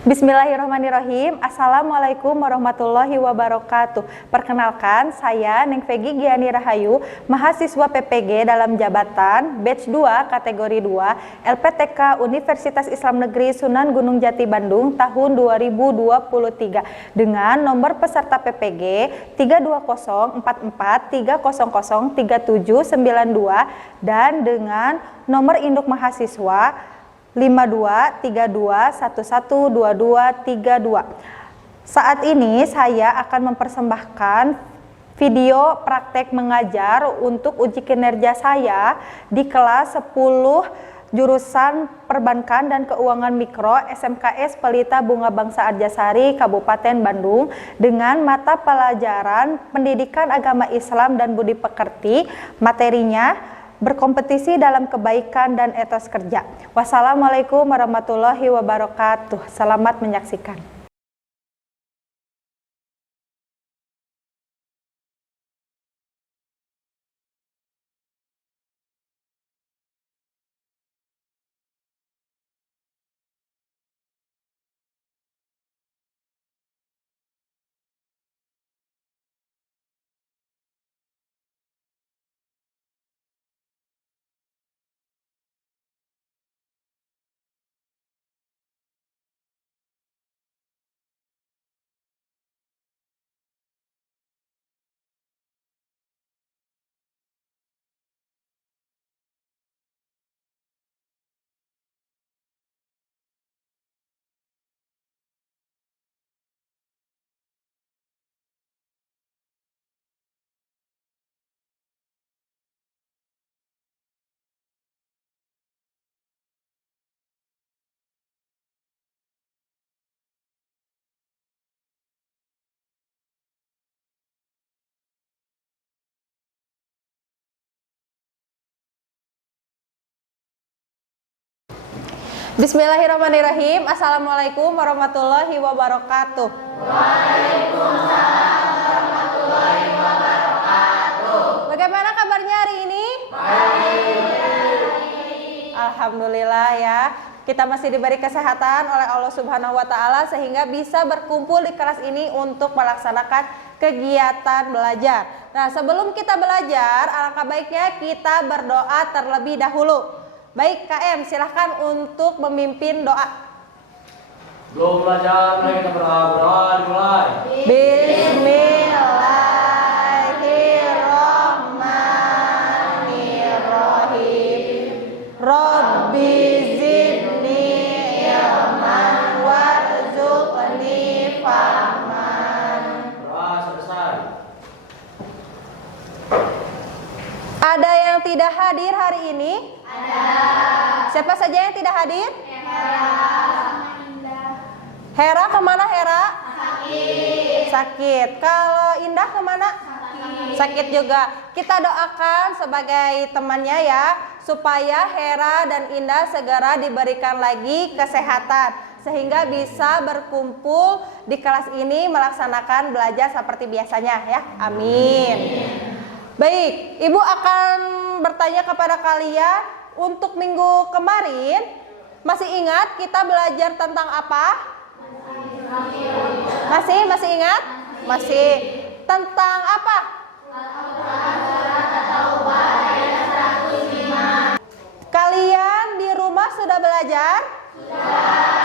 Bismillahirrahmanirrahim. Assalamualaikum warahmatullahi wabarakatuh. Perkenalkan, saya Neng Vegi Giani Rahayu, mahasiswa PPG dalam jabatan batch 2 kategori 2 LPTK Universitas Islam Negeri Sunan Gunung Jati Bandung tahun 2023 dengan nomor peserta PPG 3204430037792 dan dengan nomor induk mahasiswa 5232112232. Saat ini saya akan mempersembahkan video praktek mengajar untuk uji kinerja saya di kelas 10 jurusan Perbankan dan Keuangan Mikro SMKS Pelita Bunga Bangsa Arjasari Kabupaten Bandung dengan mata pelajaran Pendidikan Agama Islam dan Budi Pekerti. Materinya berkompetisi dalam kebaikan dan etos kerja. Wassalamualaikum warahmatullahi wabarakatuh. Selamat menyaksikan. Bismillahirrahmanirrahim. Assalamualaikum warahmatullahi wabarakatuh. Waalaikumsalam warahmatullahi wabarakatuh. Bagaimana kabarnya hari ini? Baik. Alhamdulillah ya. Kita masih diberi kesehatan oleh Allah Subhanahu wa taala sehingga bisa berkumpul di kelas ini untuk melaksanakan kegiatan belajar. Nah, sebelum kita belajar, alangkah baiknya kita berdoa terlebih dahulu. Baik, KM, silahkan untuk memimpin doa. Belum belajar, mulai kita berdoa dimulai. Bismillahirrahmanirrahim. Rabbi zidni ilman warzuqni fahman. Selesai. Ada yang tidak hadir hari ini? Siapa saja yang tidak hadir? Hera kemana Hera? Sakit. Kalau Indah kemana? Sakit juga. Kita doakan sebagai temannya ya, supaya Hera dan Indah segera diberikan lagi kesehatan sehingga bisa berkumpul di kelas ini melaksanakan belajar seperti biasanya ya. Amin. Baik, Ibu akan bertanya kepada kalian. Untuk minggu kemarin, masih ingat kita belajar tentang apa? Masih ingat? Masih. Tentang apa? Kalian di rumah sudah belajar?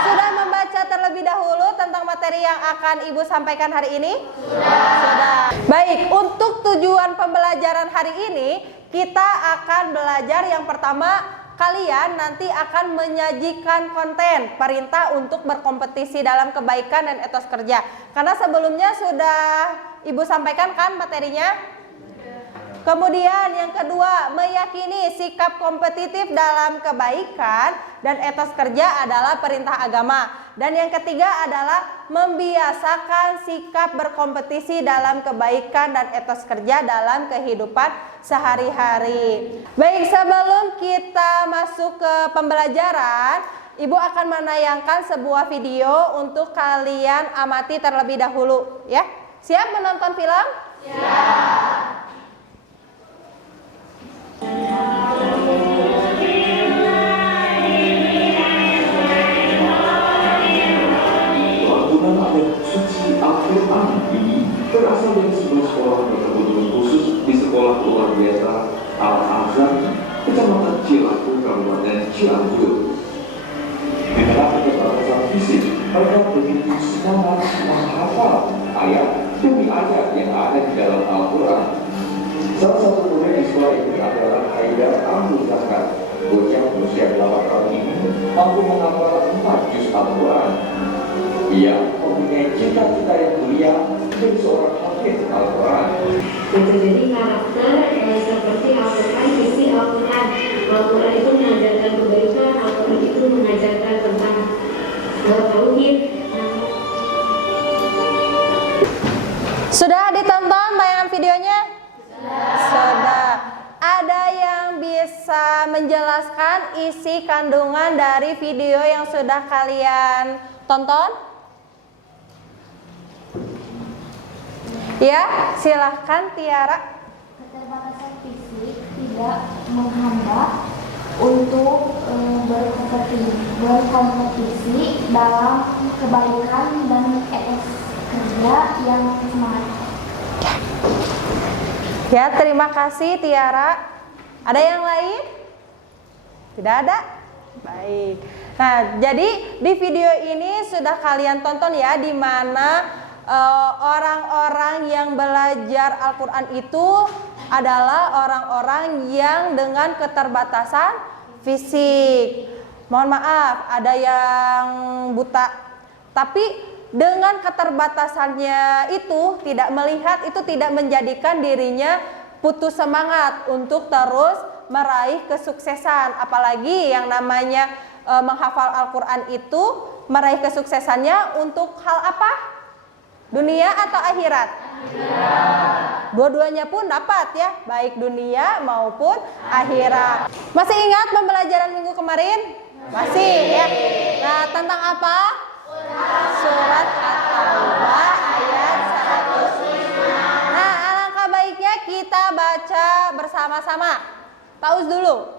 Sudah membaca terlebih dahulu tentang materi yang akan Ibu sampaikan hari ini? Sudah. Baik, untuk tujuan pembelajaran hari ini kita akan belajar yang pertama, kalian nanti akan menyajikan konten perintah untuk berkompetisi dalam kebaikan dan etos kerja. Karena sebelumnya sudah Ibu sampaikan kan materinya? Kemudian yang kedua, meyakini sikap kompetitif dalam kebaikan dan etos kerja adalah perintah agama. Dan yang ketiga adalah membiasakan sikap berkompetisi dalam kebaikan dan etos kerja dalam kehidupan sehari-hari. Baik, sebelum kita masuk ke pembelajaran, Ibu akan menayangkan sebuah video untuk kalian amati terlebih dahulu ya. Siap menonton film? Siap. Cianjur. Di tengah keterbatasan fisik, mereka begitu semangat menghafal ayat demi ayat yang ada di dalam Al-Quran. Salah satu murid di sekolah ini adalah Haidar Abdul Zakar. Bocah berusia 8 tahun ini mampu menghafal 4 juz Al-Quran. Ia mempunyai cita-cita yang mulia menjadi seorang hafiz Al-Quran. Jadi karakter seperti Al-Quran, isi Al-Quran. Al-Quran itu mengajarkan kebaikan, Al-Quran itu mengajarkan tentang tauhid. Sudah ditonton tayangan videonya? Sudah. Ada yang bisa menjelaskan isi kandungan dari video yang sudah kalian tonton? Ya, silahkan Tiara. Keterbatasan fisik tidak menghambat untuk berkompetisi dalam kebaikan dan etos kerja yang semangat. Ya, terima kasih Tiara. Ada yang lain? Tidak ada? Baik. Nah, jadi di video ini sudah kalian tonton ya, di mana orang-orang yang belajar Al-Quran itu adalah orang-orang yang dengan keterbatasan fisik. Mohon maaf, ada yang buta. Tapi dengan keterbatasannya itu tidak melihat, itu tidak menjadikan dirinya putus semangat untuk terus meraih kesuksesan. Apalagi yang namanya menghafal Al-Quran itu meraih kesuksesannya untuk hal apa? Dunia atau akhirat? Dua-duanya pun dapat ya, baik dunia maupun akhirat. Masih ingat pembelajaran minggu kemarin? Masih ya. Nah, tentang apa? Surat At-Taubah ayat 105. Nah, alangkah baiknya kita baca bersama-sama. Tauz dulu.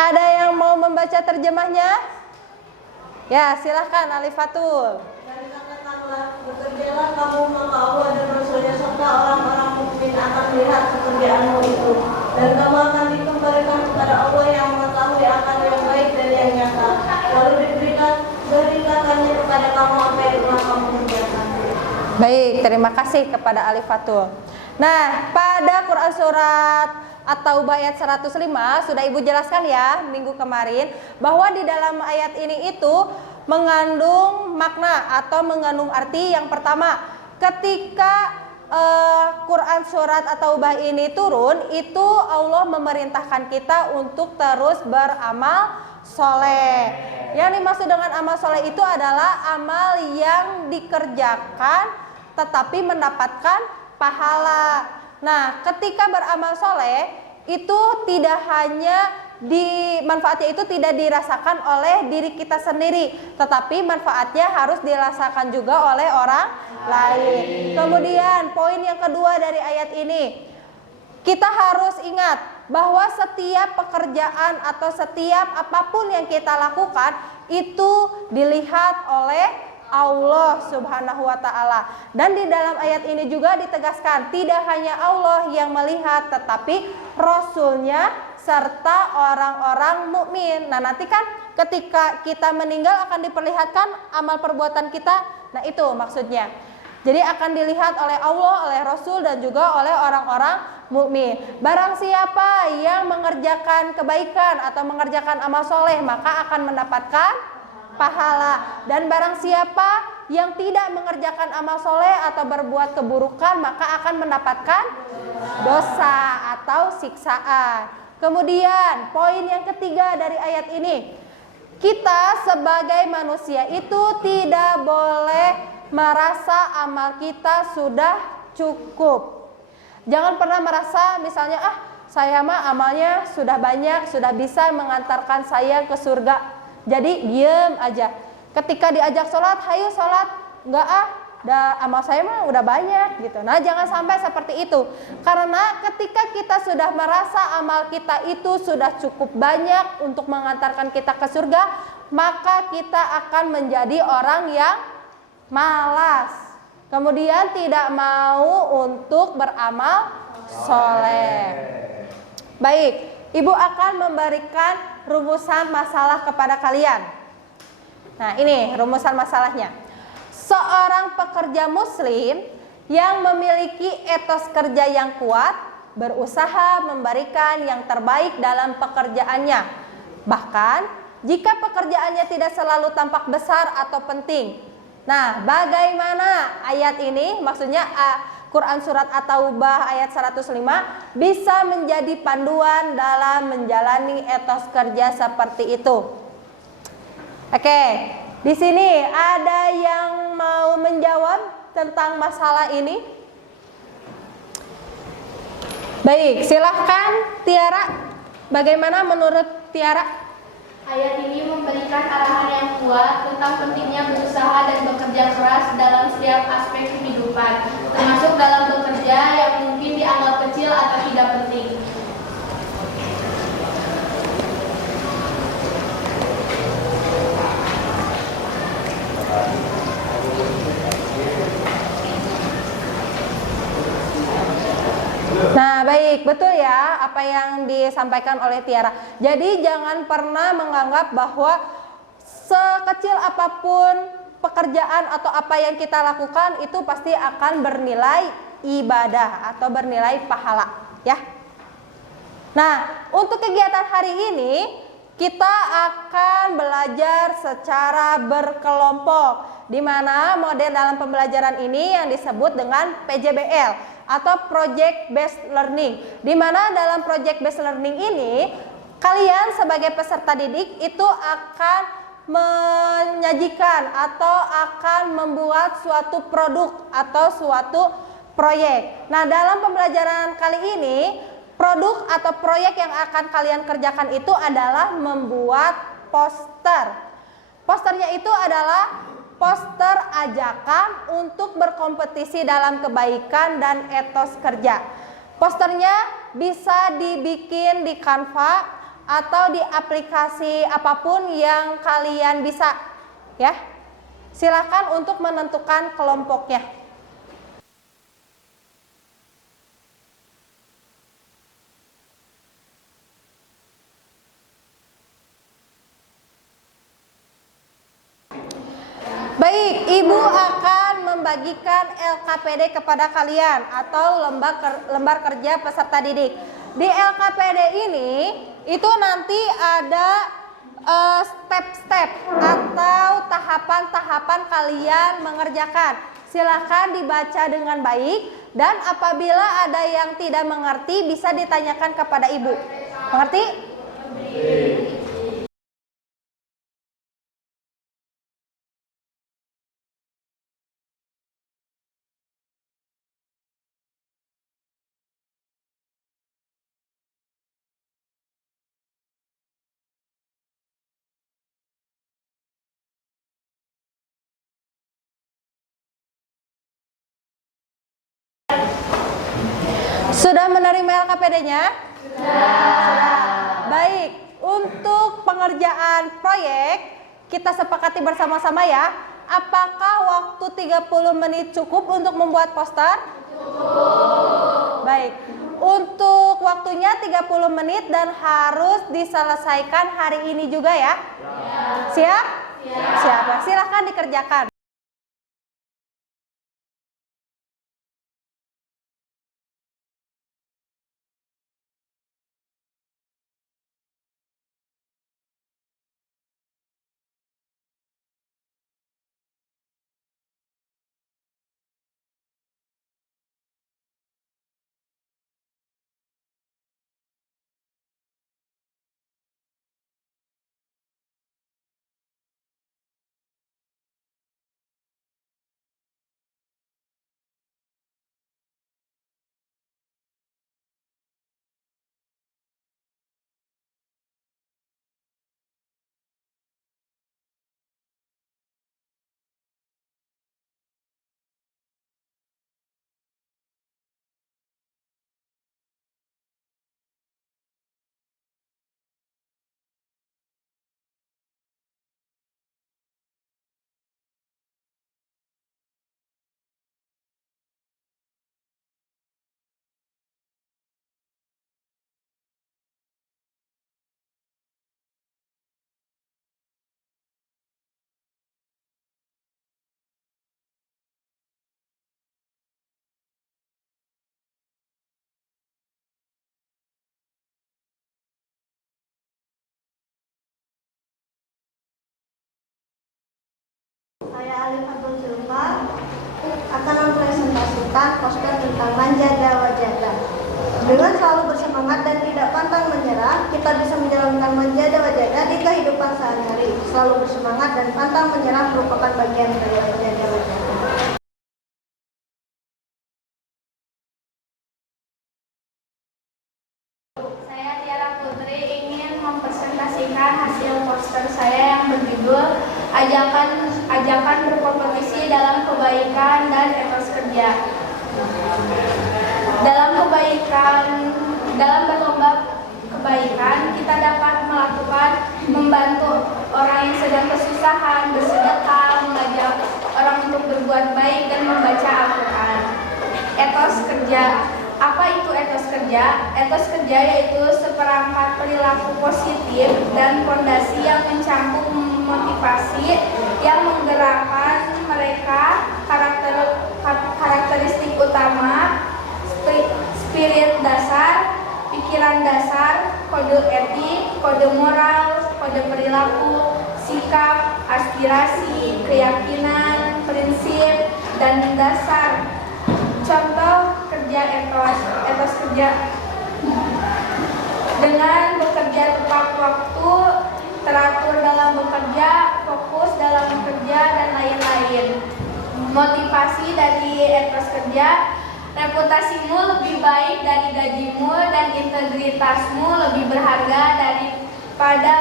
Ada yang mau membaca terjemahnya? Ya, silahkan Alifatul. Dan katakanlah, bekerjalah kamu maka Allah dan Rasulnya serta orang-orang mukmin akan melihat pekerjaanmu itu, dan kamu akan dikembalikan kepada Allah yang mengetahui akan yang baik dan yang nyata. Lalu diberitakannya kepada kamu apa yang telah kamu kerjakan. Baik, terima kasih kepada Alifatul. Nah, pada Quran surat At-Taubah ayat 105 sudah Ibu jelaskan ya minggu kemarin bahwa di dalam ayat ini itu mengandung makna atau mengandung arti yang pertama, ketika Quran surat At-Taubah ini turun, itu Allah memerintahkan kita untuk terus beramal soleh. Yang dimaksud dengan amal soleh itu adalah amal yang dikerjakan tetapi mendapatkan pahala. Nah, ketika beramal soleh itu tidak hanya manfaatnya itu tidak dirasakan oleh diri kita sendiri, tetapi manfaatnya harus dirasakan juga oleh orang lain. Kemudian poin yang kedua dari ayat ini, kita harus ingat bahwa setiap pekerjaan atau setiap apapun yang kita lakukan itu dilihat oleh Allah Subhanahu wa ta'ala. Dan di dalam ayat ini juga ditegaskan tidak hanya Allah yang melihat, tetapi Rasulnya serta orang-orang mukmin. Nah, nanti kan ketika kita meninggal akan diperlihatkan amal perbuatan kita. Nah, itu maksudnya. Jadi akan dilihat oleh Allah, oleh Rasul dan juga oleh orang-orang mukmin. Barang siapa yang mengerjakan kebaikan atau mengerjakan amal soleh, maka akan mendapatkan pahala. Dan barang siapa yang tidak mengerjakan amal soleh atau berbuat keburukan maka akan mendapatkan dosa atau siksaan. Kemudian poin yang ketiga dari ayat ini, kita sebagai manusia itu tidak boleh merasa amal kita sudah cukup. Jangan pernah merasa misalnya saya mah amalnya sudah banyak, sudah bisa mengantarkan saya ke surga. Jadi diem aja. Ketika diajak sholat, hayu sholat, enggak amal saya mah udah banyak gitu. Nah jangan sampai seperti itu. Karena ketika kita sudah merasa amal kita itu sudah cukup banyak untuk mengantarkan kita ke surga, maka kita akan menjadi orang yang malas. Kemudian tidak mau untuk beramal soleh. Baik, Ibu akan memberikan rumusan masalah kepada kalian. Nah ini rumusan masalahnya. Seorang pekerja muslim yang memiliki etos kerja yang kuat, berusaha memberikan yang terbaik dalam pekerjaannya. Bahkan jika pekerjaannya tidak selalu tampak besar atau penting. Nah bagaimana ayat ini, maksudnya Quran Surat At-Taubah ayat 105 bisa menjadi panduan dalam menjalani etos kerja seperti itu. Oke, di sini ada yang mau menjawab tentang masalah ini? Baik, silahkan Tiara. Bagaimana menurut Tiara? Ayat ini memberikan arahan yang kuat tentang pentingnya berusaha dan bekerja keras dalam setiap aspek kehidupan, termasuk dalam bekerja yang mungkin dianggap kecil atau tidak penting. Nah baik, betul ya apa yang disampaikan oleh Tiara. Jadi jangan pernah menganggap bahwa sekecil apapun pekerjaan atau apa yang kita lakukan itu pasti akan bernilai ibadah atau bernilai pahala ya. Nah untuk kegiatan hari ini kita akan belajar secara berkelompok, di mana model dalam pembelajaran ini yang disebut dengan PJBL atau Project Based Learning, di mana dalam Project Based Learning ini kalian sebagai peserta didik itu akan menyajikan atau akan membuat suatu produk atau suatu proyek. Nah dalam pembelajaran kali ini produk atau proyek yang akan kalian kerjakan itu adalah membuat poster. Posternya itu adalah poster ajakan untuk berkompetisi dalam kebaikan dan etos kerja. Posternya bisa dibikin di Canva atau di aplikasi apapun yang kalian bisa ya. Silakan untuk menentukan kelompoknya. Baik, Ibu akan membagikan LKPD kepada kalian atau lembar kerja peserta didik. Di LKPD ini itu nanti ada step-step atau tahapan-tahapan kalian mengerjakan. Silakan dibaca dengan baik dan apabila ada yang tidak mengerti bisa ditanyakan kepada Ibu. Mengerti? Sudah menerima LKPD-nya? Sudah. Baik, untuk pengerjaan proyek kita sepakati bersama-sama ya. Apakah waktu 30 menit cukup untuk membuat poster? Cukup. Baik. Untuk waktunya 30 menit dan harus diselesaikan hari ini juga ya? Siap? Siap. Silakan dikerjakan. memberikan poster tentang manjada wajada. Dengan selalu bersemangat dan tidak pantang menyerah, kita bisa menjalankan manjada wajada di kehidupan sehari-hari. Selalu bersemangat dan pantang menyerah merupakan bagian dari manjada wajada. Saya Tiara Putri ingin mempresentasikan hasil poster saya yang berjudul Ajakan berkompetisi dalam kebaikan dan etos kerja. Dalam berlomba kebaikan, kita dapat membantu orang yang sedang kesusahan, bersedekah, mengajak orang untuk berbuat baik dan membaca Al-Quran. Etos kerja. Apa itu etos kerja? Etos kerja yaitu seperangkat perilaku positif dan fondasi yang mencakup motivasi yang menggerakkan mereka, karakteristik utama, spirit dasar, pikiran dasar, kode etik, kode moral, kode perilaku, sikap, aspirasi, keyakinan, prinsip, dan dasar. Contoh kerja etos kerja dengan bekerja tepat waktu, teratur dalam bekerja, fokus dalam bekerja, dan lain-lain. Motivasi dari etos kerja, reputasimu lebih baik dari gajimu dan integritasmu lebih berharga daripada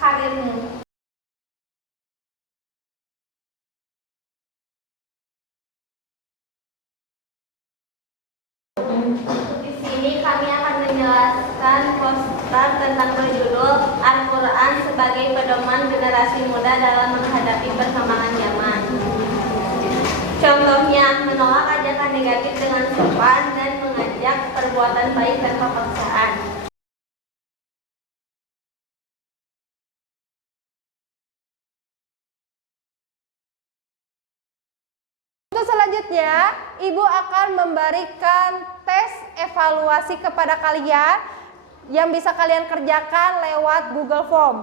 karirmu. Di sini kami akan menjelaskan poster tentang berjudul Al-Quran sebagai pedoman generasi muda dalam menghadapi perkembangan zaman. Contohnya, menolak ajakan negatif dengan sopan dan mengajak perbuatan baik tanpa paksaan. Untuk selanjutnya, Ibu akan memberikan tes evaluasi kepada kalian yang bisa kalian kerjakan lewat Google Form.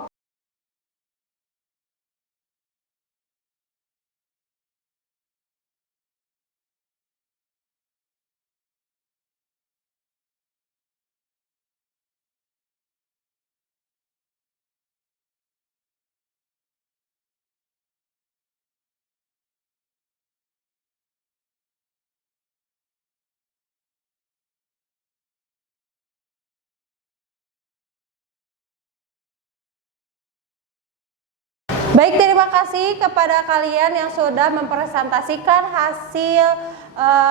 Baik, terima kasih kepada kalian yang sudah mempresentasikan hasil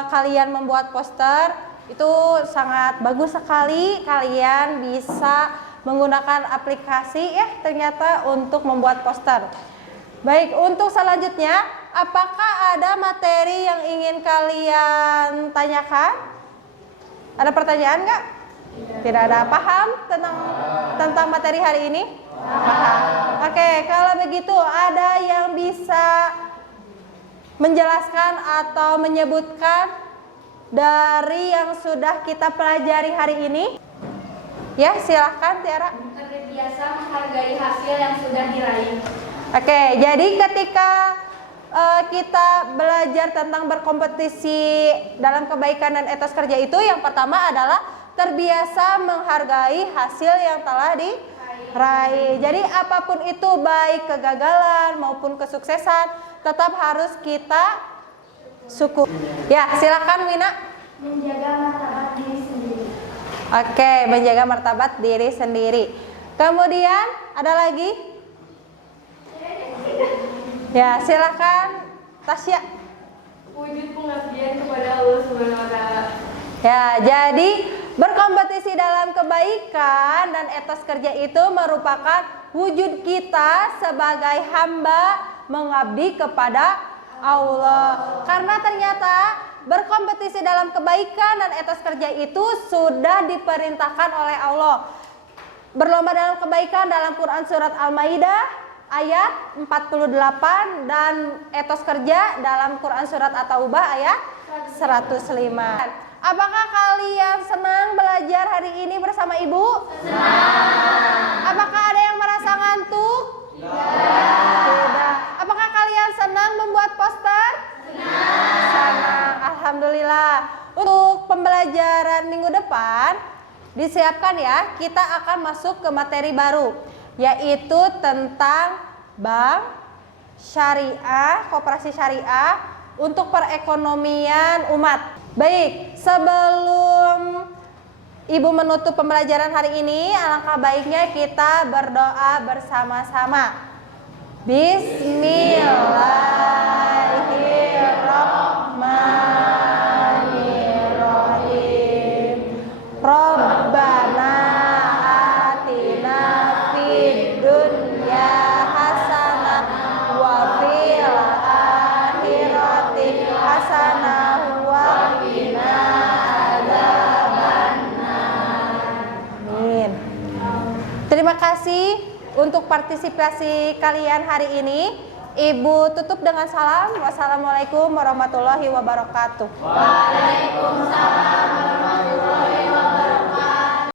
kalian membuat poster. Itu sangat bagus sekali, kalian bisa menggunakan aplikasi ya ternyata untuk membuat poster. Baik, untuk selanjutnya, apakah ada materi yang ingin kalian tanyakan? Ada pertanyaan nggak? Tidak ada. Paham tentang materi hari ini? Paham. Oke, kalau begitu ada yang bisa menjelaskan atau menyebutkan dari yang sudah kita pelajari hari ini? Ya, silahkan Tiara. Terbiasa menghargai hasil yang sudah diraih. Oke, jadi ketika kita belajar tentang berkompetisi dalam kebaikan dan etos kerja itu, yang pertama adalah terbiasa menghargai hasil yang telah diraih. Jadi apapun itu, baik kegagalan maupun kesuksesan, tetap harus kita syukur. Ya, silakan Wina. Menjaga martabat diri sendiri. Oke, menjaga martabat diri sendiri. Kemudian ada lagi? Ya, silakan Tasya. Wujud pengabdian kepada Allah Subhanahu wa taala. Ya, jadi berkompetisi dalam kebaikan dan etos kerja itu merupakan wujud kita sebagai hamba mengabdi kepada Allah. Karena ternyata berkompetisi dalam kebaikan dan etos kerja itu sudah diperintahkan oleh Allah. Berlomba dalam kebaikan dalam Quran surat Al-Maidah ayat 48 dan etos kerja dalam Quran surat At-Taubah ayat 105. Apakah kalian senang belajar hari ini bersama Ibu? Senang. Apakah ada yang merasa ngantuk? Tidak. Apakah kalian senang membuat poster? Senang. Senang. Alhamdulillah. Untuk pembelajaran minggu depan disiapkan ya, kita akan masuk ke materi baru, yaitu tentang bank syariah, koperasi syariah untuk perekonomian umat. Baik, sebelum Ibu menutup pembelajaran hari ini, alangkah baiknya kita berdoa bersama-sama. Bismillahirrahmanirrahim. Rabbana atina fid dunya hasanah wa fil akhirati hasanah wa qina adzabannar. Amin. Terima kasih untuk partisipasi kalian hari ini. Ibu tutup dengan salam. Wassalamualaikum warahmatullahi wabarakatuh. Waalaikumsalam warahmatullahi